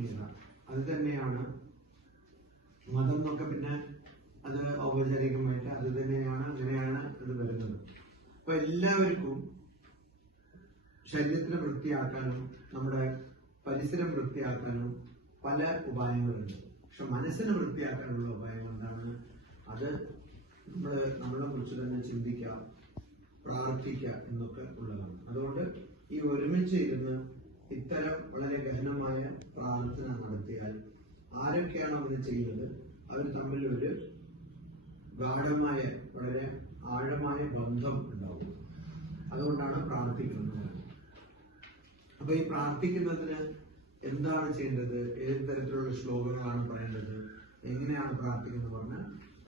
ആത്മീയത. അത് തന്നെയാണ് മതം എന്നൊക്കെ പിന്നെ അത് ഔപചാരികമായിട്ട് അത് തന്നെയാണ്, അങ്ങനെയാണ് ഇത് വരുന്നത്. അപ്പൊ എല്ലാവർക്കും ശരീരത്തിനെ വൃത്തിയാക്കാനും നമ്മുടെ പരിസരം വൃത്തിയാക്കാനും പല ഉപായങ്ങളുണ്ട്. പക്ഷെ മനസ്സിനെ വൃത്തിയാക്കാനുള്ള ഉപായങ്ങൾ എന്താണ്? അത് നമ്മളെ കുറിച്ച് തന്നെ ചിന്തിക്കുക, പ്രാർത്ഥിക്കുക എന്നൊക്കെ ഉള്ളതാണ്. അതുകൊണ്ട് ഈ ഒരുമിച്ച് ഇരുന്ന് ഇത്തരം വളരെ ഗഹനമായ പ്രാർത്ഥന നടത്തിയാൽ ആരൊക്കെയാണ് അവന് ചെയ്യുന്നത് അവർ തമ്മിൽ ഒരു ഗാഢമായ വളരെ ആഴമായ ബന്ധം ഉണ്ടാവും. അതുകൊണ്ടാണ് പ്രാർത്ഥിക്കുന്നത്. അപ്പൊ ഈ പ്രാർത്ഥിക്കുന്നതിന് എന്താണ് ചെയ്യേണ്ടത്, ഏത് തരത്തിലുള്ള ശ്ലോകങ്ങളാണ് പറയേണ്ടത്, എങ്ങനെയാണ് പ്രാർത്ഥിക്കുന്നത് പറഞ്ഞാൽ